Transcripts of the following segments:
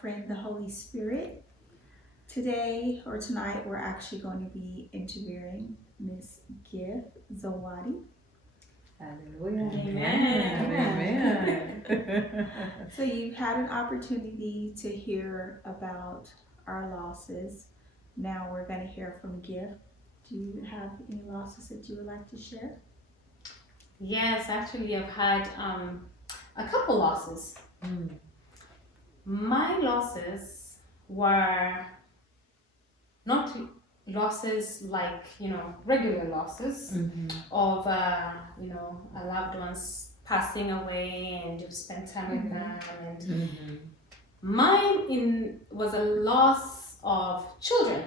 friend, the Holy Spirit. Today or tonight, we're actually going to be interviewing Miss Gift Zawadi. Hallelujah. Amen. Amen. So you've had an opportunity to hear about our losses. Now we're going to hear from Gift. Do you have any losses that you would like to share? Yes, actually, I've had a couple losses. My losses were not losses like, regular losses of, a loved one's passing away and you've spent time with them. And mine was a loss of children.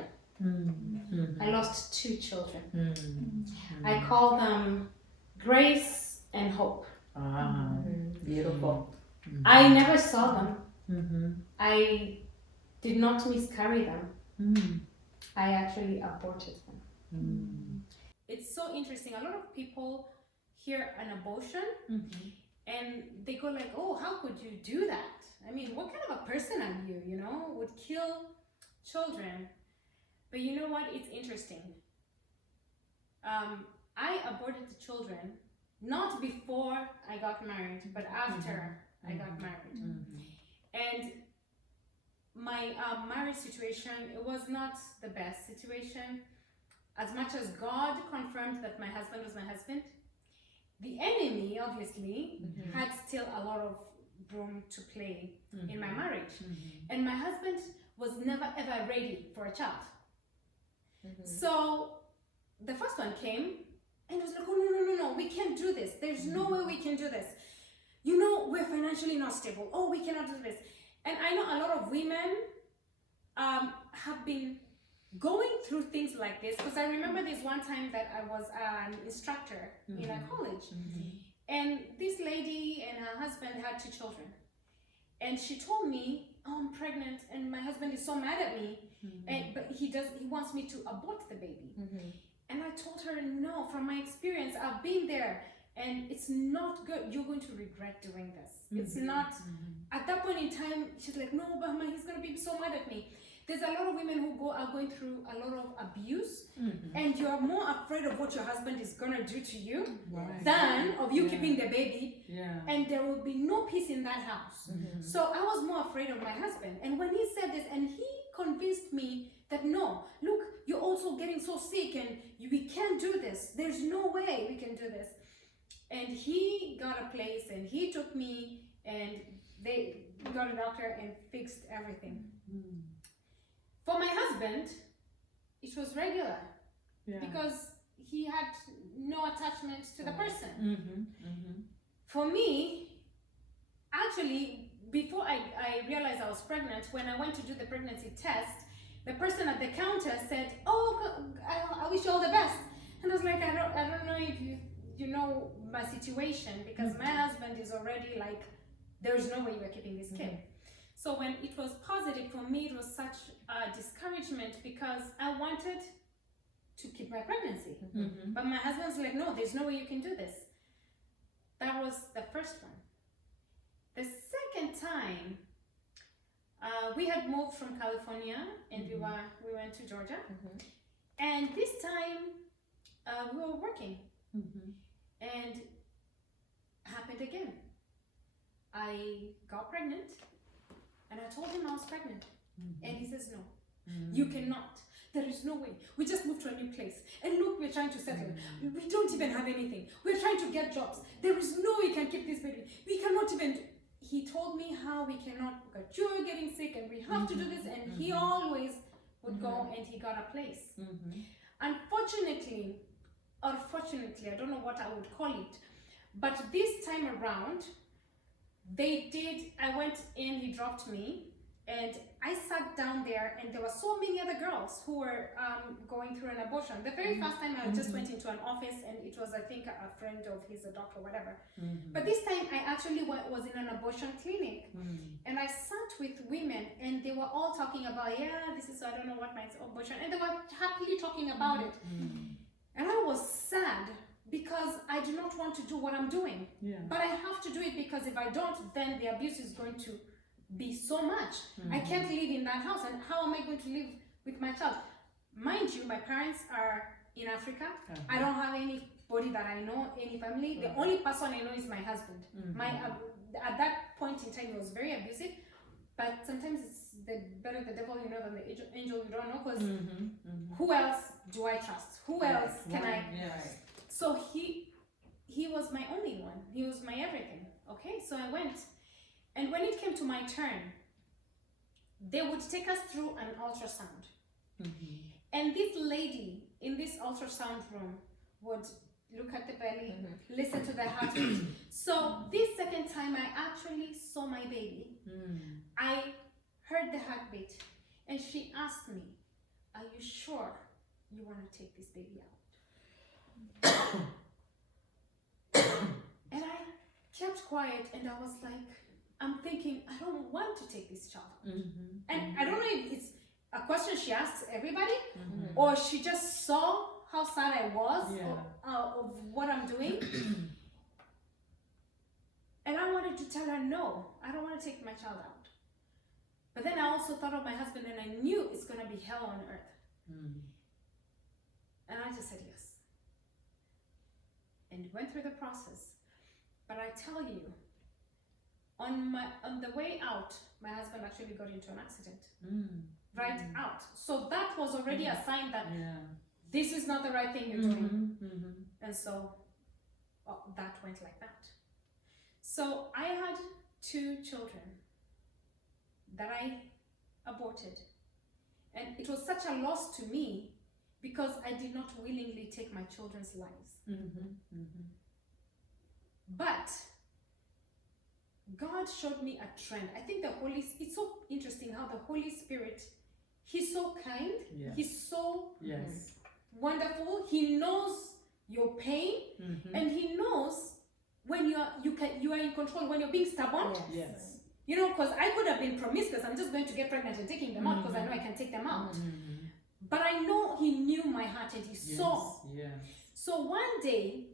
I lost 2 children. I call them Grace and Hope. Beautiful. I never saw them. I did not miscarry them. I actually aborted them. It's so interesting. A lot of people hear an abortion and they go like, oh, how could you do that? I mean, what kind of a person are you, would kill children? But you know what? It's interesting. I aborted the children not before I got married, but after I got married. And my marriage situation, it was not the best situation. As much as God confirmed that my husband was my husband, the enemy obviously had still a lot of room to play in my marriage. And my husband was never ever ready for a child. So the first one came and was like, oh, no, we can't do this. There's no way we can do this. We're financially not stable. Oh, we cannot do this. And I know a lot of women have been going through things like this, because I remember this one time that I was an instructor in a college, and this lady and her husband had 2 children, and she told me, oh, I'm pregnant and my husband is so mad at me, but he wants me to abort the baby. And I told her, no, from my experience, I've been there and it's not good. You're going to regret doing this. It's not. At that point in time, she's like, no, but he's going to be so mad at me. There's a lot of women who are going through a lot of abuse, and you're more afraid of what your husband is going to do to you than of you keeping the baby, and there will be no peace in that house. So I was more afraid of my husband. And when he said this, and he convinced me that, no, look, you're also getting so sick and we can't do this. There's no way we can do this. And he got a place and he took me and they got a doctor and fixed everything. For my husband, it was regular because he had no attachment to the person. For me, actually, before I realized I was pregnant, when I went to do the pregnancy test, the person at the counter said, oh, I wish you all the best. And I was like, I don't know if you know my situation, because my husband is already like, there's no way we're keeping this kid. So when it was positive, for me, it was such a discouragement because I wanted to keep my pregnancy. But my husband's like, no, there's no way you can do this. That was the first one. The second time, we had moved from California and we went to Georgia. And this time, we were working. And happened again. I got pregnant and I told him I was pregnant. And he says, no, you cannot. There is no way. We just moved to a new place. And look, we're trying to settle. We don't even have anything. We're trying to get jobs. There is no way we can keep this baby. We cannot even. He told me how we cannot, because you're getting sick and we have to do this. And he always would go and he got a place. Unfortunately, or fortunately, I don't know what I would call it, but this time around, I went in, he dropped me, and I sat down there, and there were so many other girls who were going through an abortion. The very first time I just went into an office, and it was, I think, a friend of his, a doctor, whatever. But this time I actually was in an abortion clinic, and I sat with women, and they were all talking about, this is, I don't know what my abortion, and they were happily talking about it. And I was sad because I do not want to do what I'm doing. But I have to do it because if I don't, then the abuse is going to be so much. I can't live in that house, and how am I going to live with my child? Mind you, my parents are in Africa. I don't have anybody that I know, any family. The only person I know is my husband. At that point in time, he was very abusive, but sometimes it's better the devil you know than the angel you don't know, because who else do I trust? Who else can I? So he was my only one. He was my everything. Okay, so I went, and when it came to my turn, they would take us through an ultrasound. And this lady in this ultrasound room would look at the belly, listen to the heartbeat. So this second time I actually saw my baby, I heard the heartbeat, and she asked me, "Are you sure you want to take this baby out?" And I kept quiet, and I was like, I'm thinking, I don't want to take this child. And I don't know if it's a question she asks everybody, or she just saw how sad I was of what I'm doing. And I wanted to tell her, no, I don't want to take my child out. But then I also thought of my husband, and I knew it's going to be hell on earth. And I just said yes. And went through the process. But I tell you, on the way out, my husband actually got into an accident. Right out. So that was already a sign that this is not the right thing you're doing. And so that went like that. So I had 2 children that I aborted. And it was such a loss to me because I did not willingly take my children's lives. But God showed me a trend. I think it's so interesting how the Holy Spirit, He's so kind. He's so wonderful. He knows your pain, and He knows when you are in control, when you're being stubborn. You know, because I could have been promiscuous. I'm just going to get pregnant and taking them out because I know I can take them out. But I know He knew my heart, and He saw. So one day,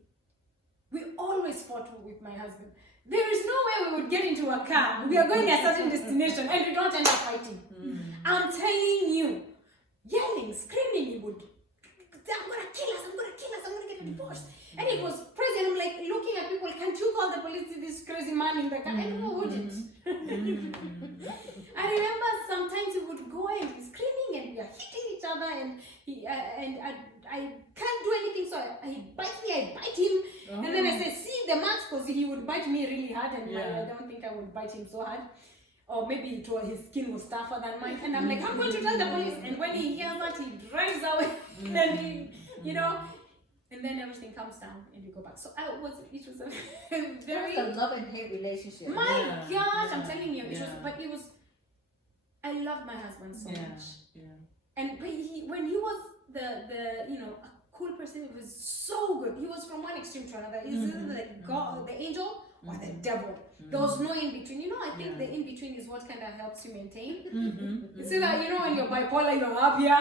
we always fought with my husband. There is no way we would get into a car. We are going to a certain destination and we don't end up fighting. I'm telling you, yelling, screaming, he would, I'm going to kill us, I'm going to get a divorce. And it was crazy. And I'm like looking at people, can't you call the police to this crazy man in the car? And who wouldn't? I remember sometimes he would go and he's screaming and we are hitting each other, and I can't do anything, so he bites me, I bite him. And then I say, see the marks, because he would bite me really hard, and I don't think I would bite him so hard. Or maybe his skin was tougher than mine. And I'm like, I'm going to tell the police. And when he hears that, he drives away. And he, and then everything comes down and you go back. So it was a very... It's a love and hate relationship. My gosh, I'm telling you. I loved my husband so much. And when he was a cool person, he was so good. He was from one extreme to another. He's either the God, the angel, or the devil. There was no in between. I think the in between is what kind of helps you maintain. It's either, when you're bipolar, you're happier.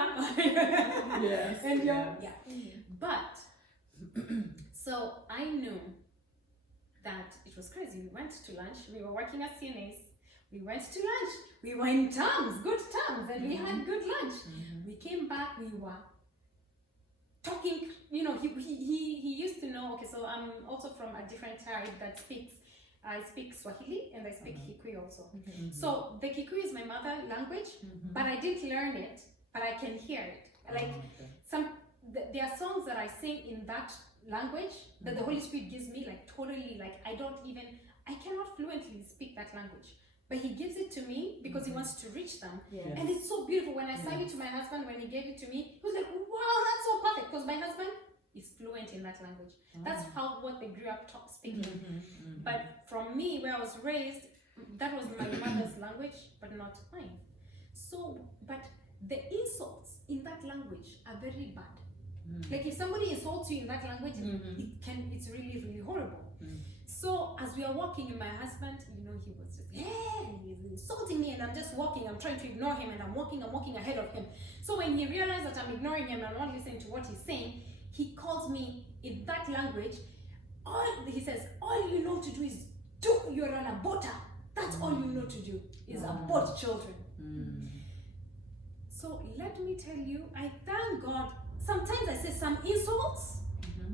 But so I knew that it was crazy. We went to lunch. We were working at CNAs. We went to lunch. We were in terms, good terms, and we had good lunch. We came back. We were talking. He used to know. Okay, so I'm also from a different tribe that speaks. I speak Swahili and I speak Kikuyu also. So the Kikuyu is my mother language, but I didn't learn it, but I can hear it. Like there are songs that I sing in that language that the Holy Spirit gives me, like totally, like I cannot fluently speak that language, but He gives it to me because He wants to reach them. And it's so beautiful. When I sang it to my husband, when he gave it to me, he was like, wow, that's so perfect, because my husband is fluent in that language. That's what they grew up speaking. But from me, where I was raised, that was my mother's language, but not mine. So, but the insults in that language are very bad. Like if somebody insults you in that language, it's really, really horrible. So as we are walking, and my husband, he was just, he's insulting me, and I'm just walking, I'm trying to ignore him, and I'm walking ahead of him. So when he realized that I'm ignoring him and I'm not listening to what he's saying, he calls me in that language. He says, all you know to do is you're an aborter. That's That's all you know to do is abort children. So let me tell you, I thank God. Sometimes I say some insults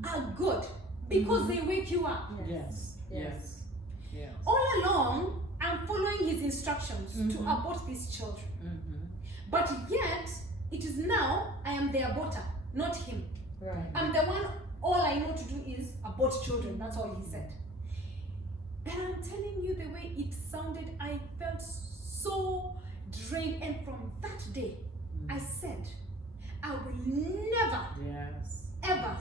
are good because they wake you up. Yes. All along, I'm following his instructions to abort these children. But yet, it is now I am the aborter, not him. Right. I'm the one, all I know to do is abort children. That's all he said. And I'm telling you, the way it sounded, I felt so drained. And from that day, I said, I will never, ever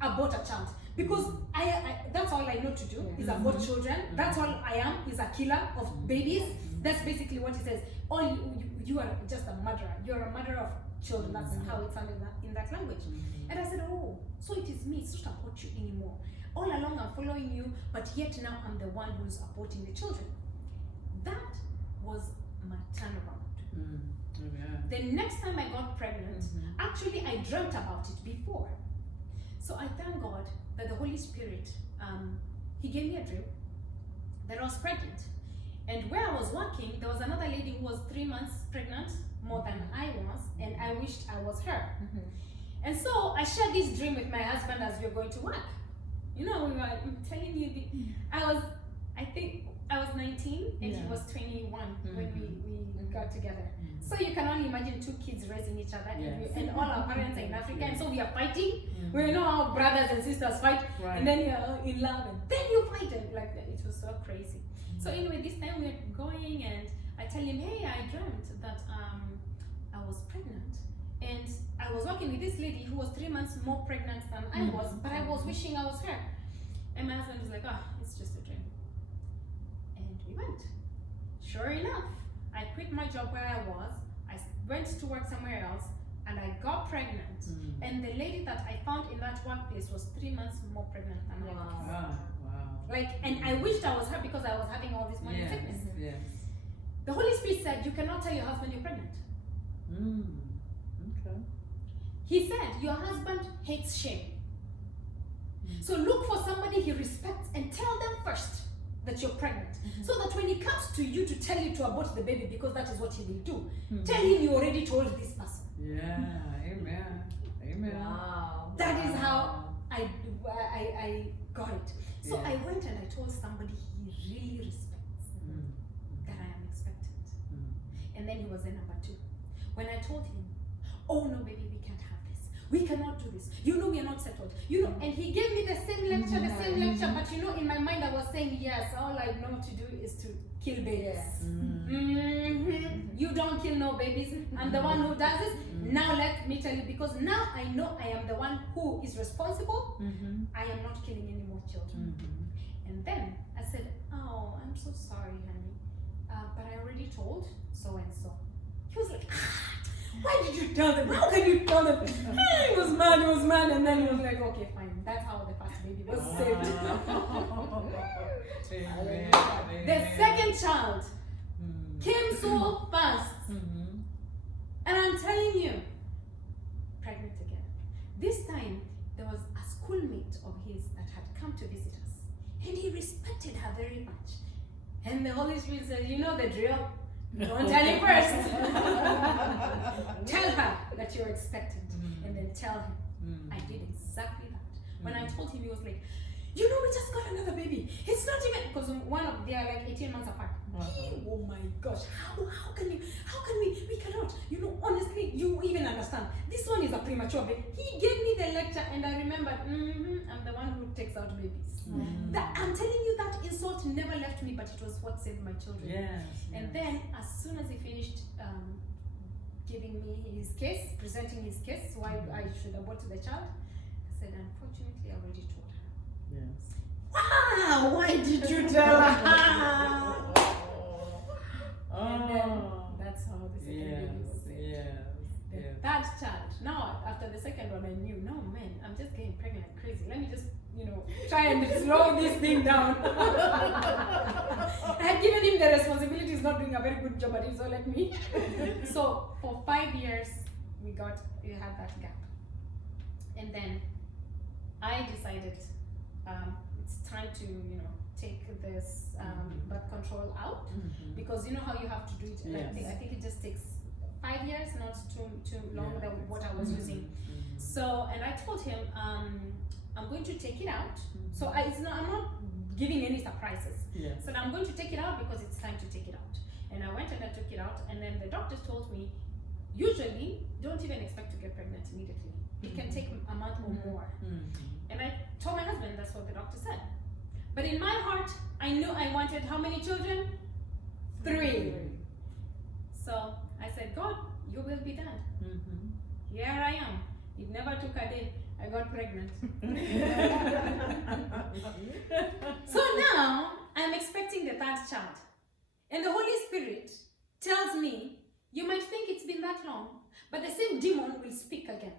abort a child. Because I that's all I know to do is abort children. That's all I am, is a killer of babies. That's basically what he says. All you are just a murderer. You're a murderer of children. That's how it sounded in that language. And I said, oh, so it is me. It's not about you anymore. All along I'm following you, but yet now I'm the one who's aborting the children. That was my turnaround. The next time I got pregnant, actually I dreamt about it before. So I thank God that the Holy Spirit, he gave me a dream that I was pregnant. And where I was working, there was another lady who was 3 months pregnant, more than I was, and I wished I was her. And so I shared this dream with my husband as we were going to work. You know, I'm telling you, I think I was 19 and he was 21 when we got together. So you can only imagine two kids raising each other, and all our parents are in Africa, and so we are fighting. We know how brothers and sisters fight, and then you're in love, and then you fight, and like that. It was so crazy. So anyway, this time we're going, and I tell him, hey, I dreamt that I was pregnant, and I was working with this lady who was 3 months more pregnant than I was, but I was wishing I was her. And my husband was like, it's just a dream. And we went. Sure enough, I quit my job where I was, I went to work somewhere else, and I got pregnant. And the lady that I found in that workplace was 3 months more pregnant than I was. Like, and I wished I was her because I was having all this morning sickness. The Holy Spirit said, you cannot tell your husband you're pregnant. Okay. He said, your husband hates shame. So look for somebody he respects and tell them first that you're pregnant. So that when he comes to you to tell you to abort the baby, because that is what he will do, tell him you already told this person. Amen. Wow. That is how I got it. So I went and I told somebody he really respects that I am expectant. And then he was in number 2. When I told him, oh no baby, we can't have this. We cannot do this. You know we are not settled. You know, and he gave me the same lecture, but you know in my mind I was saying, yes, all I know to do is to kill babies. You don't kill no babies. I'm the one who does it. Now let me tell you, because now I know I am the one who is responsible. I am not killing any more children. And then I said, oh, I'm so sorry, honey, but I already told so and so. He was like, why did you tell them? How can you tell them? He was mad, and then he was like, okay, fine. That's how the first baby was saved. The second child came so fast. And I'm telling you, pregnant again. This time, there was a schoolmate of his that had come to visit us. And he respected her very much. And the Holy Spirit said, you know the drill. Don't tell him first. Tell her that you're expectant. And then tell him. I did exactly that. When I told him, he was like, you know, we just got another baby. It's not even, because they are like 18 months apart. Oh my gosh, how can we cannot, you know, honestly, you even understand. This one is a premature baby. He gave me the lecture and I remembered, I'm the one who takes out babies. That, I'm telling you, that insult never left me, but it was what saved my children. And then, as soon as he finished giving me his case, presenting his case, why I should abort the child, I said, unfortunately, I already told her. Wow, why did you tell her? And then that's how the second baby was saved. That child. Now, after the second one, I knew, no man, I'm just getting pregnant like crazy. Let me just, you know, try and slow this thing down. I had given him the responsibility. He's not doing a very good job at it, so let me. So for 5 years, we had that gap. And then I decided, it's time to, take this birth control out, because you know how you have to do it. Yes. I think it just takes 5 years, not too long Yeah. than what I was using. So, and I told him, I'm going to take it out. So I'm not giving any surprises. Yes. So I'm going to take it out because it's time to take it out. And I went and I took it out, and then the doctor told me, usually don't even expect to get pregnant immediately. It can take a month or more. And I told my husband that's what the doctor said. But in my heart, I knew I wanted how many children? 3. So I said, God, your will be done. Here I am. It never took a day. I got pregnant. So now I'm expecting the 3rd child. And the Holy Spirit tells me, you might think it's been that long, but the same demon will speak again.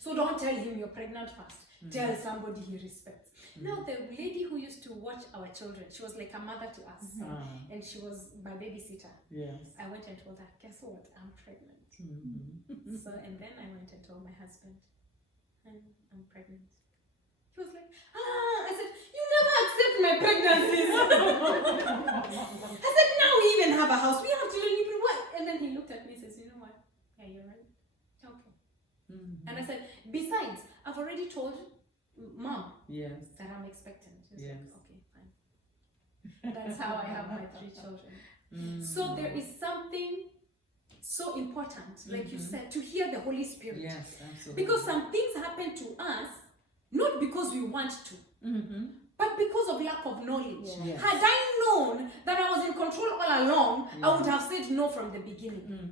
So don't tell him you're pregnant first. Tell somebody he respects. Now the lady who used to watch our children, she was like a mother to us. And she was my babysitter. Yes. I went and told her, guess what? I'm pregnant. So, and then I went and told my husband, I'm pregnant. He was like, I said, you never accept my pregnancies. I said, now we even have a house. We have children. What? And then he looked at me and says, you know what? Yeah, you're right. Okay. And I said, besides, I've already told Mom that I'm expectant. She was like, okay, fine. That's how I have my 3 children. So there is something so important, like you said, to hear the Holy Spirit. Yes, absolutely. Because some things happen to us, not because we want to, but because of lack of knowledge. Yes. Had I known that I was in control all along, I would have said no from the beginning.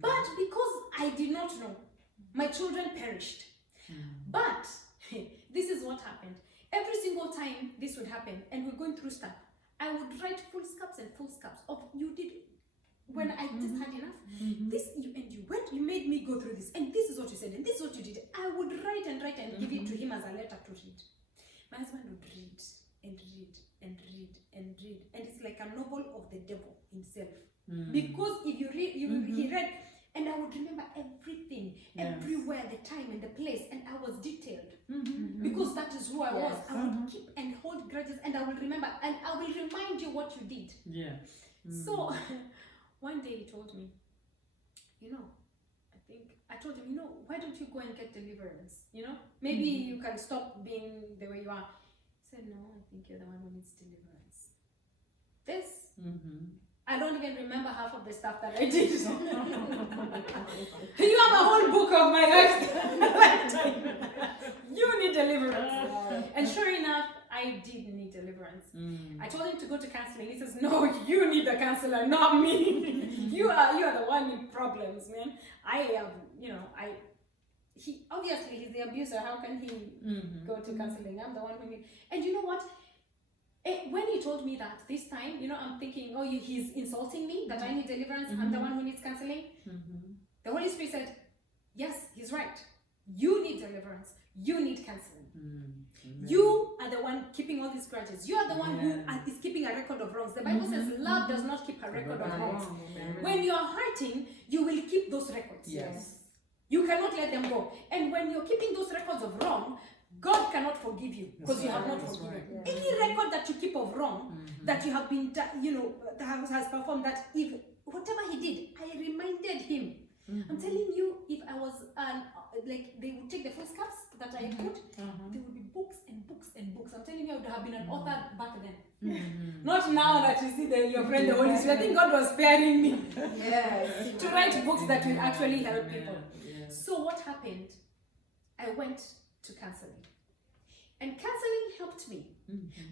But because I did not know, my children perished. But this is what happened. Every single time this would happen, and we're going through stuff, I would write full scaps and full scaps of you did. When I just had enough, this you went, you made me go through this, and this is what you said, and this is what you did. I would write and give it to him as a letter to read. My husband would read and read and read and read, and it's like a novel of the devil himself. Because if you read, he read, and I would remember everything, everywhere, the time and the place, and I was detailed because that is who I was. I would keep and hold grudges, and I will remember, and I will remind you what you did. So. One day he told me, I told him, why don't you go and get deliverance? Maybe you can stop being the way you are. He said, no, I think you're the one who needs deliverance. This, I don't even remember half of the stuff that I did. You have a whole book of my lifetime. You need deliverance. And sure enough, I did need deliverance. I told him to go to counseling. He says, no, you need a counselor, not me. you are the one with problems, man. He obviously he's the abuser. How can he go to counseling? I'm the one who needs. And you know what? When he told me that this time, I'm thinking, he's insulting me, that I need deliverance. I'm the one who needs counseling. The Holy Spirit said, yes, he's right. You need deliverance. You need counseling. You are the one keeping all these grudges. You are the one who is keeping a record of wrongs. The Bible says love does not keep a record of wrongs. When you are hurting, you will keep those records. Yes. You cannot let them go. And when you're keeping those records of wrong, God cannot forgive you because you have not forgiven. Any record that you keep of wrong, that you have been, that has performed, that if whatever he did, I reminded him. I'm telling you, if I was they would take the first cups that I had put, there would be books and books and books. I'm telling you, I would have been an author back then. Not now that you see your friend the Holy Spirit. I think God was sparing me to write books that will actually help people. So what happened? I went to counseling. And counseling helped me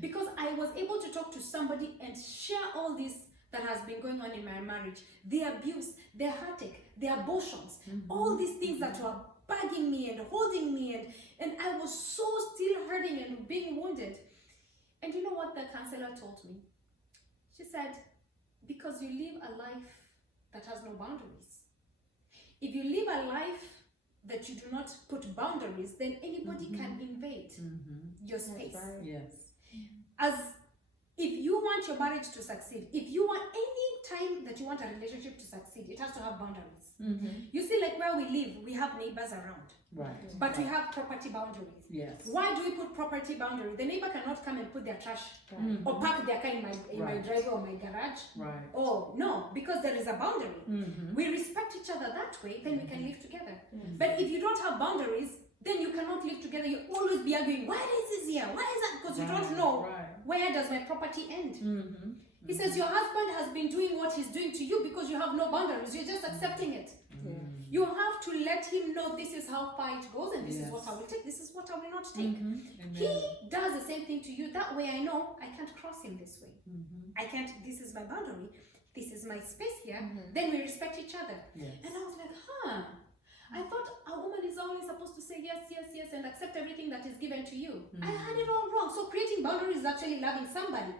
because I was able to talk to somebody and share all this that has been going on in my marriage, the abuse, the heartache, the abortions, all these things that were bugging me and holding me, and I was so still hurting and being wounded. And you know what the counselor told me? She said, because you live a life that has no boundaries. If you live a life that you do not put boundaries, then anybody can invade your space. Yes. As if you want your marriage to succeed, if you want any time that you want a relationship to succeed, it has to have boundaries. You see, like where we live, we have neighbors around. Right. But we have property boundaries. Yes. Why do we put property boundary? The neighbor cannot come and put their trash or park their car in my driveway or my garage. Right. Oh, no, because there is a boundary. We respect each other that way, then we can live together. But if you don't have boundaries, then you cannot live together. You always be arguing, why is this here? Why is that? Because you don't know where does my property end. He says your husband has been doing what he's doing to you because you have no boundaries. You're just accepting it. You have to let him know this is how far it goes and this is what I will take, this is what I will not take. He does the same thing to you. That way I know I can't cross him this way. I can't, this is my boundary, this is my space here. Then we respect each other. And I was like, I thought a woman is only supposed to say yes, yes, yes, and accept everything that is given to you. I had it all wrong. So creating boundaries is actually loving somebody.